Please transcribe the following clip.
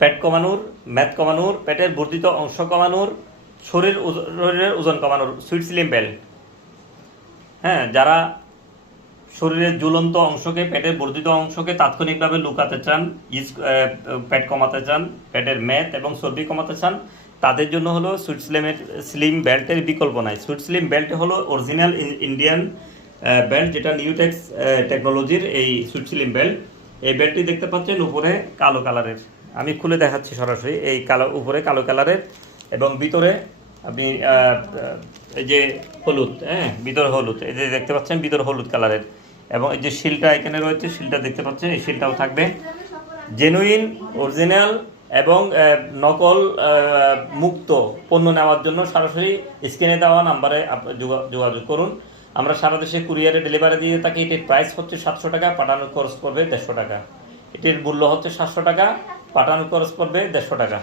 পেট কমানোর ম্যাথ কমানোর, পেটের বর্ধিত অংশ কমানোর, শরীর শরীরের ওজন কমানোর, সুইট স্লিম বেল্ট। হ্যাঁ যারা শরীরের ঝুলন্ত অংশকে, পেটের বর্ধিত অংশকে তাৎক্ষণিকভাবে লুকাতে চান ইজ পেট কমাতে চান, পেটের ম্যাথ এবং চর্বি কমাতে চান, তাদের জন্য হলো সুইট স্লিমের, স্লিম বেল্টের বিকল্প নাই। সুইট স্লিম বেল্ট হলো অরিজিনাল ইন্ডিয়ান বেল্ট যেটা নিউটেক্স টেকনোলজির এই সুইট স্লিম বেল্ট। এই বেল্টটি দেখতে পাচ্ছেন উপরে কালো কালারের। আমি খুলে দেখাচ্ছি সরাসরি এই কালো, উপরে কালো কালারের এবং ভিতরে আপনি এই যে হলুদ হ্যাঁ ভিতরে হলুদ, এই যে দেখতে পাচ্ছেন ভিতরে হলুদ কালারের এবং এই যে শিলটা এখানে রয়েছে, শিলটা দেখতে পাচ্ছেন, এই শিলটাও থাকবে। জেনুইন অরিজিনাল এবং নকল মুক্ত পণ্য নেওয়ার জন্য সরাসরি স্ক্রিনে দেওয়া নাম্বারে যোগাযোগ করুন। আমরা সারা দেশে কুরিয়ারে ডেলিভারি দিয়ে থাকি। এটির প্রাইস হচ্ছে সাতশো টাকা, পাঠানোর খরচ পড়বে দেড়শো টাকা। এটির মূল্য হচ্ছে সাতশো টাকা। পাঠানোর খরচ পড়বে দেড়শো টাকা।